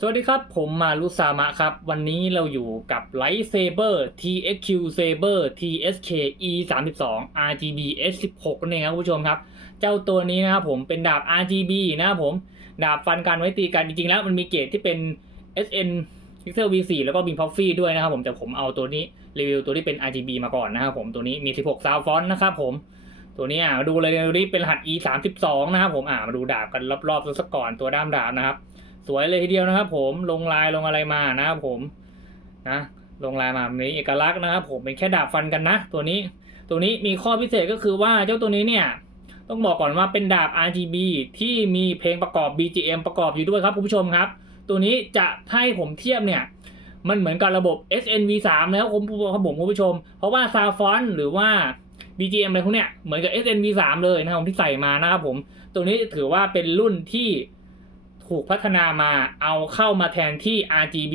สวัสดีครับ ผมมารุสามะครับ วันนี้เราอยู่กับ Lightsaber TXQ Saber TSK E 3 2 RGB S 16นั่นเองครับคุณผู้ชมครับ เจ้าตัวนี้นะครับผมเป็นดาบ RGB นะครับผมดาบฟันกันไว้ตีกันจริงๆแล้วมันมีเกรดที่เป็น SN Pixel V4 แล้วก็ Beam Puffy ด้วยนะครับผมแต่ผมเอาตัวนี้รีวิวตัวที่เป็น RGB มาก่อนนะครับผมตัวนี้มี 16 ซาวฟอนต์นะครับผมตัวนี้อะมาดูเลยตัวนี้เป็นรหัส E 3 2 นะครับผมอ่ามาดูดาบกันรอบๆสักก่อนตัวด้ามดาบนะครับ สวยเลยทีเดียวนะครับ ผมลงลายลงอะไรมานะครับผมนะลงลายมาแบบนี้เอกลักษณ์นะครับผมเป็นแค่ดาบฟันกันนะ ตัวนี้ ตัวนี้มีข้อพิเศษก็คือว่าเจ้าตัวนี้เนี่ยต้องบอกก่อนว่าเป็นดาบ RGB ที่มีเพลงประกอบ BGM ประกอบอยู่ด้วยครับคุณผู้ชมครับ ตัวนี้จะให้ผมเทียบเนี่ยมันเหมือนกับระบบ SNV3 นะครับผมครับผมคุณผู้ชม เพราะว่าซาวฟอนหรือว่า BGM อะไรพวกเนี้ยเหมือนกับ SNV3 เลยนะครับผมที่ใส่มานะครับผม ตัวนี้ถือว่าเป็นรุ่นที่ ถูกพัฒนามาเอาเข้ามาแทนที่ RGB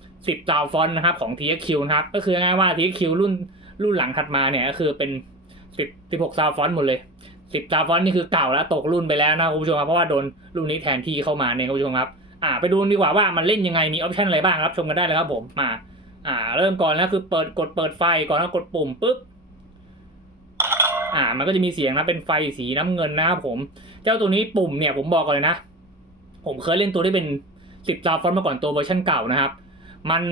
10ซาวฟอนต์นะครับของ TXQ นะครับ ก็คือง่ายว่า TXQ รุ่นรุ่นหลังถัดมาเนี่ยก็คือเป็น 10 16ซาวฟอนต์หมดเลย 10ซาวฟอนต์นี่คือเก่าแล้วตกรุ่นไปแล้วนะคุณผู้ชมครับเพราะว่าโดนรุ่นนี้แทนที่เข้ามาเนี่ยคุณผู้ชมครับอ่าไปดูดีกว่าว่ามันเล่นยังไงมีออปชันอะไรบ้างรับชมกันได้เลยครับผมมาอ่า เริ่มก่อนแล้วคือเปิดกดเปิดไฟก่อนแล้วกดปุ่มปุ๊บอ่า มันก็จะมีเสียงนะเป็นไฟสีน้ำเงินนะครับผม เจ้าตัวนี้ปุ่มเนี่ยผมบอกก่อนเลยนะ ผมเคยเล่นตัวที่เป็นสิบซาวฟอนต์มาก่อนตัวเวอร์ชันเก่านะครับ มัน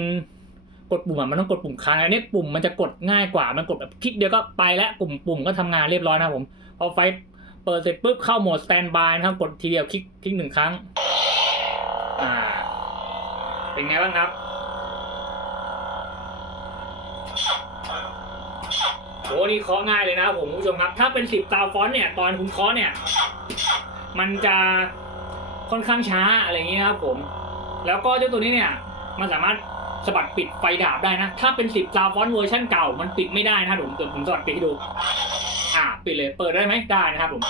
กดปุ่มอะมันต้องกดปุ่มค้างอันนี้ปุ่มมันจะกดง่ายกว่ามันกดแบบคลิกเดียวก็ไปแล้วปุ่มปุ่มก็ทำงานเรียบร้อยนะครับผมพอไฟเปิดเสร็จปุ๊บเข้าโหมดสแตนบายนะครับกดทีเดียวคลิกคลิกหนึ่งครั้งอ่าเป็นไงบ้างครับโหนี่เคาะง่ายเลยนะผมผู้ชมครับ ถ้าเป็นสิบซาวฟอนต์เนี่ย ตอนคุณเคาะเนี่ย มันจะ ค่อนข้างช้าอะไรอย่างนี้นะครับผม แล้วก็เจ้าตัวนี้เนี่ยมันสามารถสะบัดปิดไฟดาบได้นะ ถ้าเป็นสิบซาวฟอนเวอร์ชันเก่ามันปิดไม่ได้นะผมเดี๋ยวผมสะบัดปิดให้ดู อ่าปิดเลยเปิดได้ไหมได้นะครับผม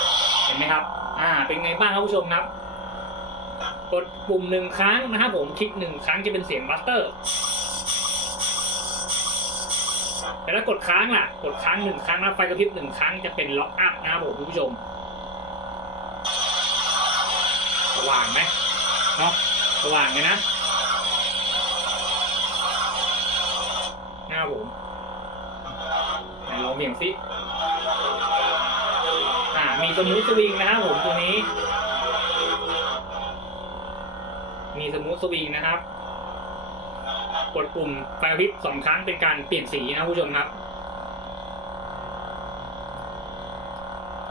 เห็นไหมครับ อ่า เป็นไงบ้างครับผู้ชมครับ กดปุ่มหนึ่งครั้งนะครับผมคลิกหนึ่งครั้งจะเป็นเสียงบัสเตอร์แต่ถ้ากดค้างล่ะ กดค้างหนึ่งครั้งนะไฟกระพริบหนึ่งครั้งจะเป็นล็อกอัพนะครับผมคุณผู้ชม สว่างไหมเนาะสว่างเลยนะนะครับผมไหนลองเบี่ยงสิอ่ามีสมูทสวิงนะครับผมตัวนี้ มีสมูทสวิงนะครับ กดปุ่มไฟกระพริบสองครั้งเป็นการเปลี่ยนสีนะผู้ชมครับ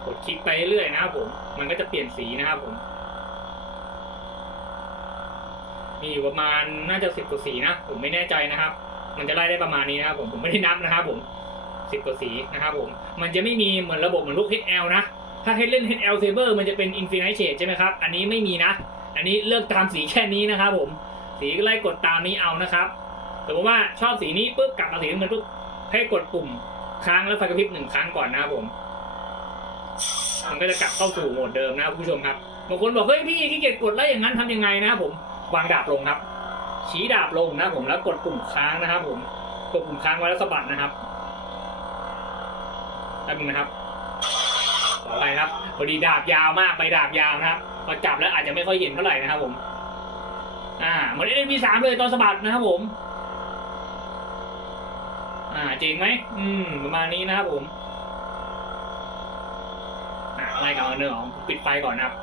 กดคลิกไปเรื่อยๆนะครับผม มันก็จะเปลี่ยนสีนะครับผม มีอยู่ประมาณน่าจะสิบกว่าสีนะ ผมไม่แน่ใจนะครับ มันจะไล่ได้ประมาณนี้นะครับผมผมไม่ได้นับนะครับผมสิบกว่าสีนะครับผม มันจะไม่มีเหมือนระบบเหมือนพวก HL นะ ถ้าให้เล่น HL Saber มันจะเป็น Infinite Shade ใช่ไหมครับ อันนี้ไม่มีนะ อันนี้เลือกตามสีแค่นี้นะครับผม สีก็ไล่กดตามนี้เอานะครับ สมมติว่าชอบสีนี้ปุ๊บกลับมาสีน้ำเงินปุ๊บให้กดปุ่มค้างแล้วไฟกระพริบหนึ่งครั้งก่อนนะครับผม มันก็จะกลับเข้าสู่โหมดเดิมนะครับผู้ชมครับ บางคนบอกเฮ้ยพี่ขี้เกียจกดแล้วอย่างนั้นทำยังไงนะครับผม วางดาบลงครับ ชี้ดาบลงนะผมแล้วกดปุ่มค้างนะครับ ผมกดปุ่มค้างไว้แล้วสะบัดนะครับแป๊บนึงนะครับขออะไรครับพอดีดาบยาวมากไปดาบยาวนะครับพอจับแล้วอาจจะไม่ค่อยเห็นเท่าไหร่นะครับ ผม อ่าเหมือน n อ p สามเลยตอนสะบัดนะครับผม อ่าเจริงไหมอืมประมาณนี้นะครับผมอ่าไล่ก่อนเนื้อของปิดไฟก่อนนะครับ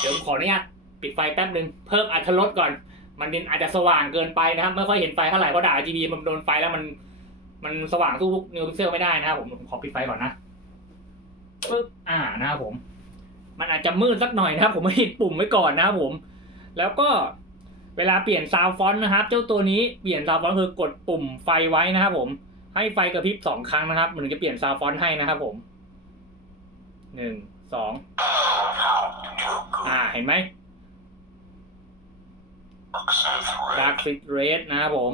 เดี๋ยวผมขออนุญาต ปิดไฟแป๊บหนึ่งเพิ่มอัตรถรสก่อน มันอาจจะสว่างเกินไปนะครับไม่ค่อยเห็นไฟเท่าไหร่เพราะด่า RGB มันโดนไฟแล้วมัน มันสว่างสู้พวกนิวพิกเซลไม่ได้นะครับผมผมขอปิดไฟก่อนนะปึ๊บอ่านะครับผม มันอาจจะมืดสักหน่อยนะครับ ผมไม่ติดปุ่มไว้ก่อนนะครับผม แล้วก็เวลาเปลี่ยนซาวฟอนต์นะครับ เจ้าตัวนี้เปลี่ยนซาวฟอนต์คือกดปุ่มไฟไว้นะครับผมให้ไฟกระพริบสองครั้งนะครับมันถึงจะเปลี่ยนซาวฟอนต์ให้นะครับผมหนึ่งสองอ่าเห็นไหม ดาร์คซิเรสนะครับผม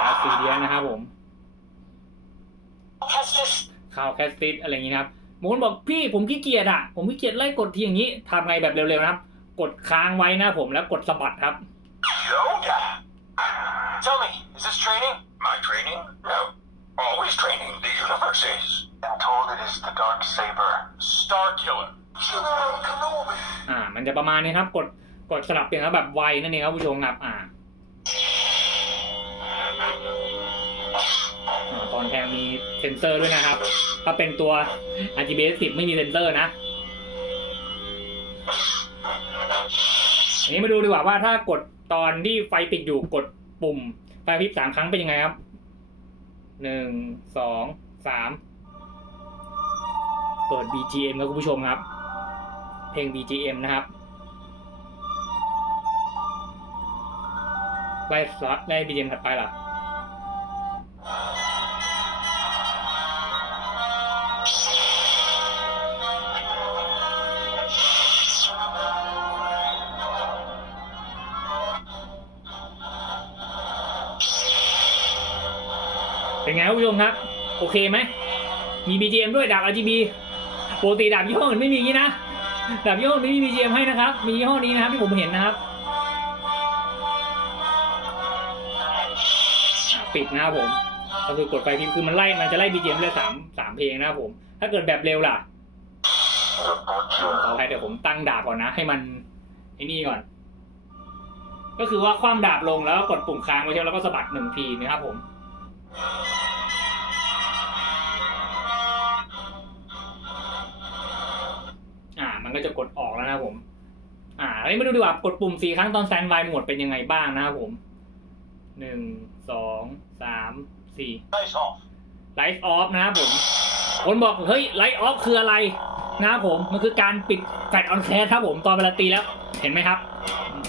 ดาร์คซีเดียนะครับผมข่าวแคสติสอะไรอย่างนี้นะครับบางคนบอกพี่ผมขี้เกียจอะ ผมขี้เกียจไล่กดทีอย่างนี้ทำไงแบบเร็วๆนะครับ กดค้างไว้นะครับผมแล้วกดสะบัดครับ Yoda! Tell me, is this training? My training? No. Always training. The universe is. I'm told it is the Dark Saber. Star Killer. Kenobi. จะประมาณนี้ครับ กดกดสลับเปลี่ยนครับแบบไวนั่นเองครับผู้ชมครับอ่าตอนแทงมีเซนเซอร์ด้วยนะครับ ถ้าเป็นตัว RGB 10 ไม่มีเซนเซอร์นะอันนี้มาดูดีกว่าว่าถ้ากดตอนที่ไฟติดอยู่กดปุ่มไฟพริบสามครั้งเป็นยังไงครับหนึ่งสองสามเปิด BGM ครับคุณผู้ชมครับ เพลง BGM นะครับไล่สไล่ BGM ถัดไปล่ะเป็นไงคุณผู้ชมครับ โอเคไหมมี BGM ด้วยดาบ RGB ปกติดาบยี่ห้ออื่นไม่มีอย่างนี้นะ ดาบยี่ห้อนไม่มี BGM ให้นะครับ มียี่ห้อนี้นะครับที่ผมเห็นนะครับ ปิดนะครับผม ก็คือกดไฟพิมพ์คือมันไล่มันจะไล่ BGM เลยสามสามเพลงนะครับผม ถ้าเกิดแบบเร็วล่ะขออภัยเดี๋ยวผมตั้งดาบก่อนนะ ให้มันไอ้นี่ก่อน ก็คือว่าคว่ำดาบลงแล้วก็กดปุ่มค้างไว้ใช่แล้วก็สะบัดหนึ่งทีนะครับผม นะครับผม อ่าอันนี้มาดูดีกว่ากดปุ่มสี่ครั้งตอนแซนบายโหมดเป็นยังไงบ้างนะครับผมหนึ่งสองสามสี่ Nice off. ไลท์ออฟนะครับผม คนบอกเฮ้ยไลท์ออฟคืออะไรนะครับผมมันคือการปิดแฟลชออนแคสครับผมตอนเวลาตีแล้วเห็นไหมครับ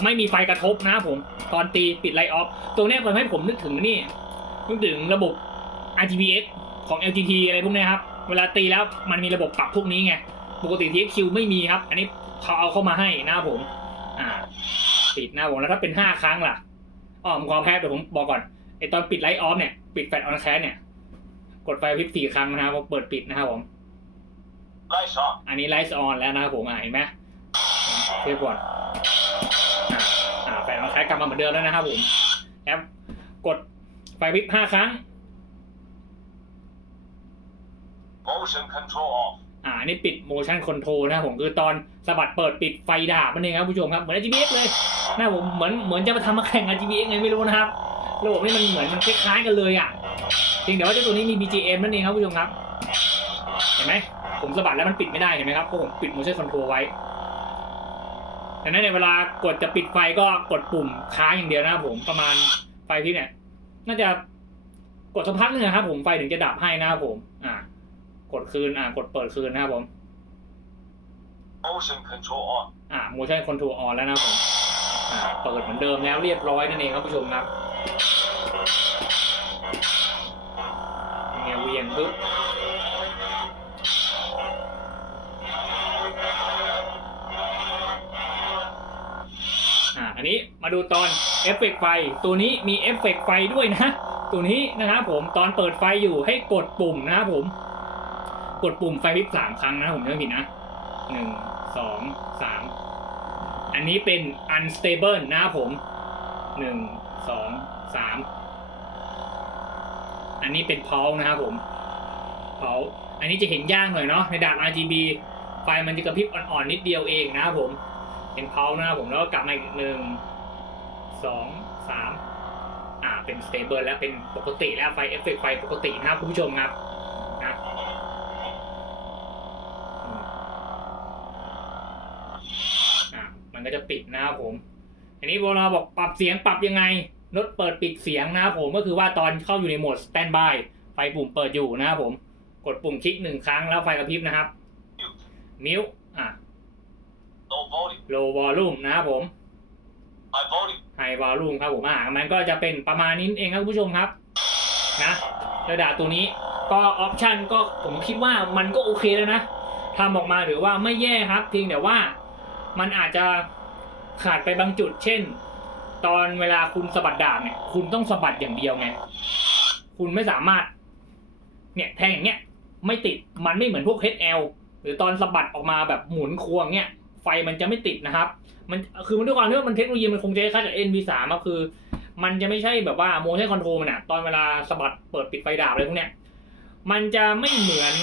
ไม่มีไฟกระทบนะครับผม ตอนตีปิดไลท์ออฟตรงเนี้ยทำให้ผมนึกถึงนี่นึกถึงระบบ RGBX ของ LGT อะไรพวกเนี้ยครับ เวลาตีแล้วมันมีระบบปรับพวกนี้ไง ปกติ TXQ ไม่มีครับ อันนี้ เขาเอาเข้ามาให้นะครับผม อ่า ปิดนะครับผมแล้วถ้าเป็นห้าครั้งล่ะอ๋อผมขอแพ้เดี๋ยวผมบอกก่อนไอตอนปิดไลท์ออฟเนี่ยปิดแฟลชออนแคสเนี่ย กดไฟพริบสี่ครั้งนะครับพอเปิดปิดนะครับผม Nice on. อันนี้ไลท์ออนแล้วนะครับผมอ่าเห็นไหมเทียบก่อนอ่าอ่าแฟลชออนแคสกลับมาเหมือนเดิมแล้วนะครับผมแอปกดไฟพริบห้าครั้ง Motion control off. อ่าอันนี่ปิด motion control นะครับผมคือตอน สะบัดเปิดปิดไฟดาบนั่นเองครับผู้ชมครับเหมือน RGBX เลยนะผมเหมือนเหมือนจะมาทำมาแข่ง RGBX ไงไม่รู้นะครับระบบนี้มันเหมือนมันคล้ายๆกันเลยอะเพียงแต่ว่าเจ้าตัวนี้มี BGM นั่นเองครับผู้ชมครับ เห็นไหมผมสะบัดแล้วมันปิดไม่ได้เห็นไหมครับเพราะผมปิด motion control ไว้ดังนั้นในเวลากดจะปิดไฟก็กดปุ่มค้างอย่างเดียวนะครับผมประมาณไฟที่เนี่ยน่าจะกดสักพักนึงนะครับผมไฟถึงจะดับให้นะครับผม อ่ากดคืนอ่ากดเปิดคืนนะครับผม Motion control on. อ่า motion control on แล้วนะผมอ่าเปิดเหมือนเดิมแล้วเรียบร้อยนั่นเองครับผู้ชมครับเงียเวียนปุ๊บอ่าอันนี้มาดูตอนเอฟเฟกต์ไฟ ตัวนี้มีเอฟเฟกต์ไฟด้วยนะ ตัวนี้นะครับผมตอนเปิดไฟอยู่ให้กดปุ่มนะครับผม กดปุ่มไฟพริบสามครั้งนะผมจำไม่ผิดนะหนึ่ง สองสามอันนี้เป็น unstable นะผมหนึ่งสองสามอันนี้เป็น p u l s นะครับผม p u l s อันนี้จะเห็นยากหน่อยเนาะในดาบ RGB ไฟมันจะกระพริบอ่อนๆนิดเดียวเองนะครับผมเป็น p u l s นะครับผมแล้วก็กลับมาอีกหนึ่งสองสามอ่าเป็น stable แล้วเป็นปกติแล้วไฟเอฟเฟกไฟปกตินะครับคุณผู้ชมครับ นะอืมอะมัน ก็จะปิดนะครับผม อันนี้โบราบอกปรับเสียงปรับยังไงลดเปิดปิดเสียงนะครับผมก็คือว่าตอนเข้าอยู่ในโหมด standby ไฟปุ่มเปิดอยู่นะครับผม กดปุ่มคลิกหนึ่งครั้งแล้วไฟกระพริบนะครับ มิวอะ Low volume. low volume นะครับผม High volume. high volume ครับผมอ่ามันก็จะเป็นประมาณนี้เองครับคุณผู้ชมครับ นะระดับตัวนี้ก็ออปชันก็ผมคิดว่ามันก็โอเคแล้วนะทำออกมาหรือว่าไม่แย่ครับ เพียงแต่ว่า มันอาจจะขาดไปบางจุด เช่น ตอนเวลาคุณสะบัดดาบเนี่ย คุณต้องสะบัดอย่างเดียวไง คุณไม่สามารถ เนี่ยแทงอย่างเงี้ยไม่ติดมันไม่เหมือนพวก HL หรือตอนสะบัดออกมาแบบหมุนควงเนี่ยไฟมันจะไม่ติดนะครับ มันคือมันด้วยความที่ว่ามันเทคโนโลยีมันคงจะคล้ายกับ NV3 อะคือ มันจะไม่ใช่แบบว่า motion control มันอะตอนเวลาสะบัดเปิดปิดไฟดาบอะไรพวกเนี้ยมันจะไม่เหมือน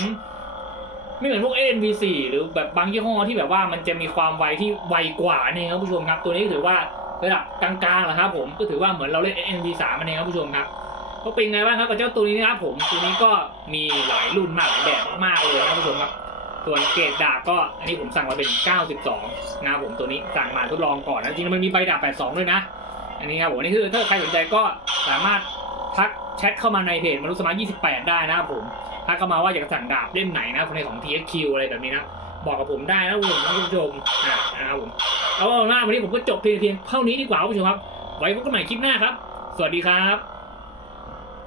ไม่เหมือนพวก NV4 หรือแบบบางยี่ห้อที่แบบว่ามันจะมีความไวที่ไวกว่านี่ครับผู้ชมครับ ตัวนี้ถือว่าระดับกลางๆแหละครับ ผมก็ถือว่าเหมือนเราเล่น NV3 มันเองครับผู้ชมครับก็เป็นไงบ้างครับกับเจ้าตัวนี้นะครับผมตัวนี้ก็มีหลายรุ่นมากหลายแบบมากเลยนะครับผู้ชมครับส่วนเกรดดาบก็อันนี้ผมสั่งมาเป็น 92 นะครับผมตัวนี้สั่งมาทดลองก่อนนะจริงมันมีใบดาบ 82 ด้วยนะ อันนี้ครับผมอันนี้คือถ้าใครสนใจก็สามารถทักแชทเข้ามาในเพจมนุษย์สมาร์ท28 ได้นะครับผม ทักเข้ามาว่าอยากสั่งดาบเล่มไหนนะคนในของ THQ อะไรแบบนี้นะ บอกกับผมได้นะคุณผู้ชมนะครับผมเอาว่าวันนี้ผมก็จบเพียงเพียงเท่านี้ดีกว่าคุณผู้ชมครับ ไว้พบกันใหม่คลิปหน้าครับ สวัสดีครับ